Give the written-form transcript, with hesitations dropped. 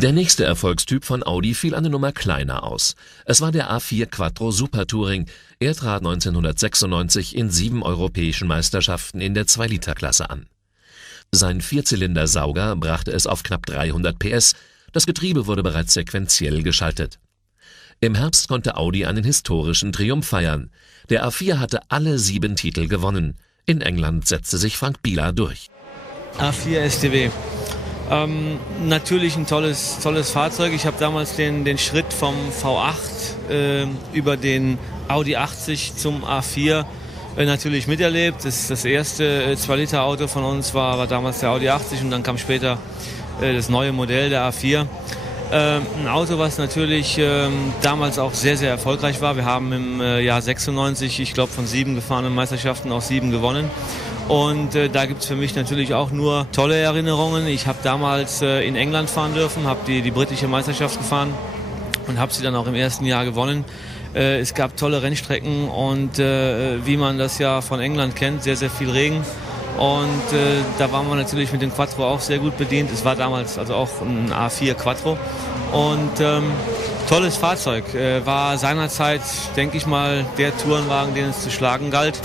Der nächste Erfolgstyp von Audi fiel eine Nummer kleiner aus. Es war der A4 Quattro Super Touring. Er trat 1996 in 7 europäischen Meisterschaften in der 2-Liter-Klasse an. Sein Vierzylinder-Sauger brachte es auf knapp 300 PS. Das Getriebe wurde bereits sequenziell geschaltet. Im Herbst konnte Audi einen historischen Triumph feiern. Der A4 hatte alle 7 Titel gewonnen. In England setzte sich Frank Biela durch. A4 STW. Natürlich ein tolles Fahrzeug. Ich habe damals den Schritt vom V8 über den Audi 80 zum A4 natürlich miterlebt. Das erste 2-Liter-Auto von uns war damals der Audi 80 und dann kam später das neue Modell, der A4. Ein Auto, was natürlich damals auch sehr, sehr erfolgreich war. Wir haben im Jahr 96, ich glaube von 7 gefahrenen Meisterschaften auch 7 gewonnen. Und da gibt es für mich natürlich auch nur tolle Erinnerungen. Ich habe damals in England fahren dürfen, habe die britische Meisterschaft gefahren und habe sie dann auch im ersten Jahr gewonnen. Es gab tolle Rennstrecken und wie man das ja von England kennt, sehr, sehr viel Regen. Und da waren wir natürlich mit dem Quattro auch sehr gut bedient. Es war damals also auch ein A4 Quattro. Und tolles Fahrzeug. War seinerzeit, denke ich mal, der Tourenwagen, den es zu schlagen galt.